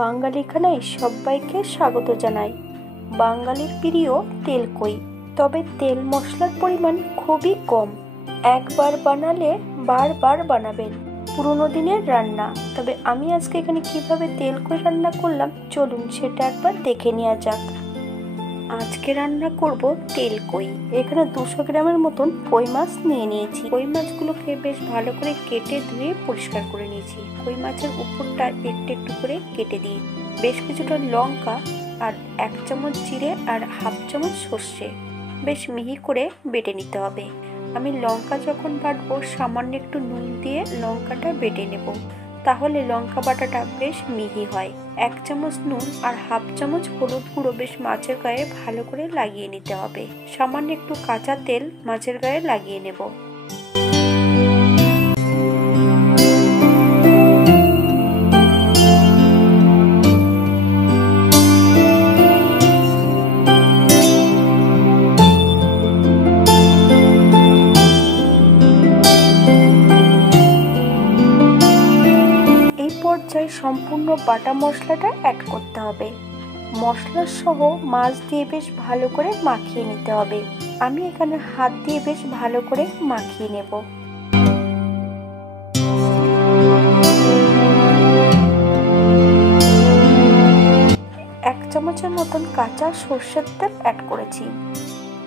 বাঙালি খানায় সবাইকে স্বাগত জানাই। বাঙালির প্রিয় তেলকই, তবে তেল মশলার পরিমাণ খুবই কম। একবার বানালে বারবার বানাবেন। পুরোনো দিনের রান্না। তবে আমি আজকে এখানে কিভাবে তেলকই রান্না করলাম চলুন সেটা একবার দেখে নেওয়া যাক। আজকে রান্না করব তেলকই। এখানে 200 গ্রামের মতন কই মাছ নিয়ে নিয়েছি। কই মাছগুলোকে বেশ ভালো করে কেটে ধুয়ে পরিষ্কার করে নিয়েছি। কই মাছের উপরটা একটু একটু করে কেটে দিয়ে বেশ কিছুটা লঙ্কা আর 1 চামচ জিরে আর 1/2 চামচ সর্ষে বেশ মিহি করে বেটে নিতে হবে। আমি লঙ্কা যখন বাটবো সামান্য একটু নুন দিয়ে লঙ্কাটা বেটে নেব, তাহলে লঙ্কা বাটাটা বেশ মিহি হয়। 1 চামচ নুন আর 1/2 চামচ হলুদ গুঁড়ো বেশ মাছের গায়ে ভালো করে লাগিয়ে নিতে হবে। সামান্য একটু কাঁচা তেল মাছের গায়ে লাগিয়ে নেব। সম্পূর্ণ বাটা মশলাটা অ্যাড করতে হবে। মশলা সহ মাছ দিয়ে বেশ ভালো করে মাখিয়ে নিতে হবে। আমি এখানে হাত দিয়ে বেশ ভালো করে মাখিয়ে নেব। 1 চামচের মতন কাঁচা সর্ষের তেল অ্যাড করেছি।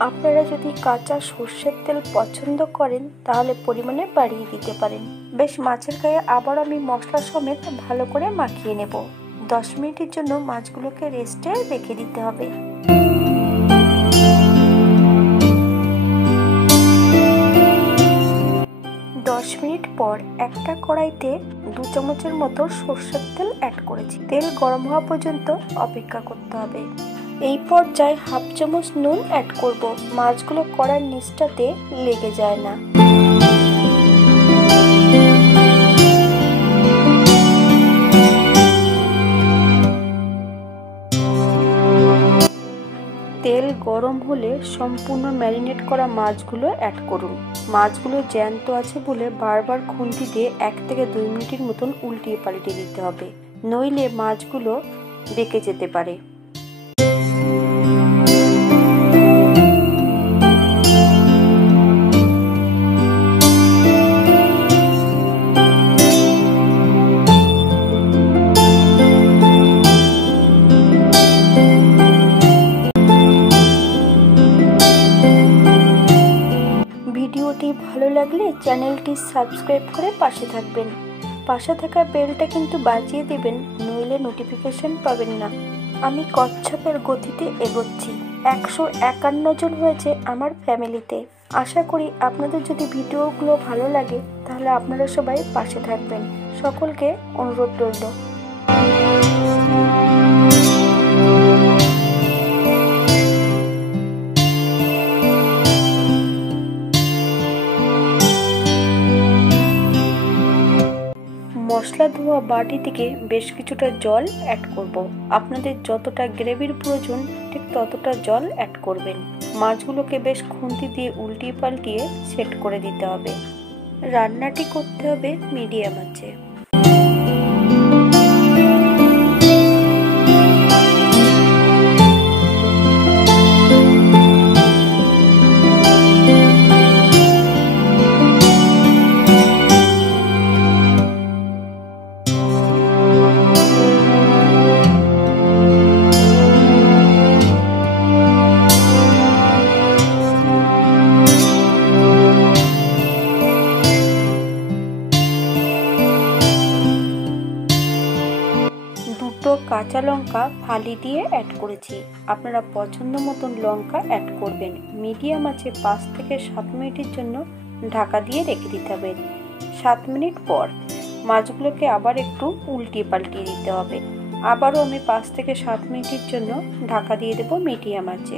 আপনারা যদি কাঁচা সর্ষের তেল পছন্দ করেন তাহলে পরিমাণে বাড়িয়ে দিতে পারেন। বেশ মাছের গায়ে আবার আমি মশলা সমেত ভালো করে মাখিয়ে নেব। 10 মিনিটের জন্য মাছগুলোকে রেস্টে রেখে দিতে হবে। 10 মিনিট পর একটা কড়াইতে 2 চামচের মতো সর্ষের তেল অ্যাড করেছি। তেল গরম হওয়া পর্যন্ত অপেক্ষা করতে হবে। এই পর্যায়ে 1/2 চামচ নুন অ্যাড করব, মাছগুলো কড়ার নিচটাতে লেগে যায় না। তেল গরম হলে সম্পূর্ণ ম্যারিনেট করা মাছগুলো অ্যাড করুন। মাছগুলো জ্যান্ত আছে বলে বারবার খুন্তি দিয়ে 1 থেকে 2 মিনিটের মতন উল্টিয়ে পাল্টিয়ে দিতে হবে, নইলে মাছগুলো বেঁকে যেতে পারে। ভিডিওটি ভালো লাগলে চ্যানেলটি সাবস্ক্রাইব করে পাশে থাকবেন। পাশে থাকা বেলটা কিন্তু বাজিয়ে দেবেন, নইলে নোটিফিকেশন পাবেন না। আমি কচ্ছপের গতিতে এগোচ্ছি। 151 জন হয়েছে আমার ফ্যামিলিতে। আশা করি আপনাদের যদি ভিডিওগুলো ভালো লাগে তাহলে আপনারা সবাই পাশে থাকবেন। সকলকে অনুরোধ রইল। মশলা ধোয়া বাটি থেকে বেশ কিছুটা জল অ্যাড করব। আপনাদের যতটা গ্রেভির প্রয়োজন ঠিক ততটা জল অ্যাড করবেন। মাছগুলোকে বেশ খুন্তি দিয়ে উল্টিয়ে পাল্টিয়ে সেট করে দিতে হবে। রান্নাটি করতে হবে মিডিয়াম আঁচে। কাঁচা লঙ্কা ফালি দিয়ে অ্যাড করেছি। আপনারা পছন্দ মতন লঙ্কা অ্যাড করবেন। মিডিয়াম আছে 5 থেকে 7 মিনিটের জন্য ঢাকা দিয়ে রেখে দিতে হবে। 7 মিনিট পর মাছগুলোকে আবার একটু উল্টিয়ে পাল্টিয়ে দিতে হবে। আবারও আমি 5 থেকে 7 মিনিটের জন্য ঢাকা দিয়ে দেব মিডিয়াম আছে।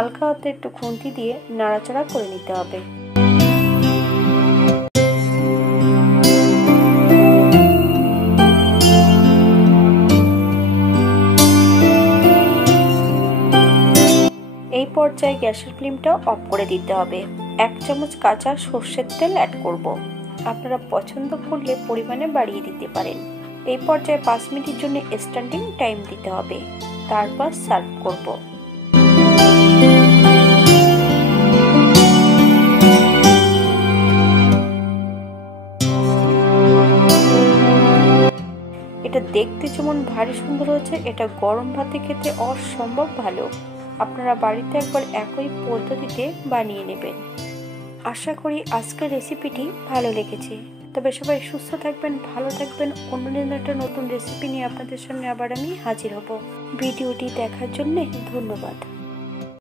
হালকা হাতে একটু খুন্তি দিয়ে নাড়াচাড়া করে নিতে হবে। এই পর্যায়ে গ্যাসের ফ্লেমটা অফ করে দিতে হবে। 1 চামচ কাঁচা সর্ষের তেল অ্যাড করব। আপনারা পছন্দ করলে পরিমাণে বাড়িয়ে দিতে পারেন। এই পর্যায়ে 5 মিনিটের জন্য স্ট্যান্ডিং টাইম দিতে হবে, তারপর সার্ভ করব। এটা দেখতে যেমন ভারী সুন্দর হচ্ছে, এটা গরম ভাতে খেতে অসম্ভব ভালো। আপনারা বাড়িতে একবার একই পদ্ধতিতে বানিয়ে নেবেন। আশা করি আজকের রেসিপিটি ভালো লেগেছে। তবে সবাই সুস্থ থাকবেন, ভালো থাকবেন। অন্যদিন একটা নতুন রেসিপি নিয়ে আপনাদের সামনে আবার আমি হাজির হব। ভিডিওটি দেখার জন্য ধন্যবাদ।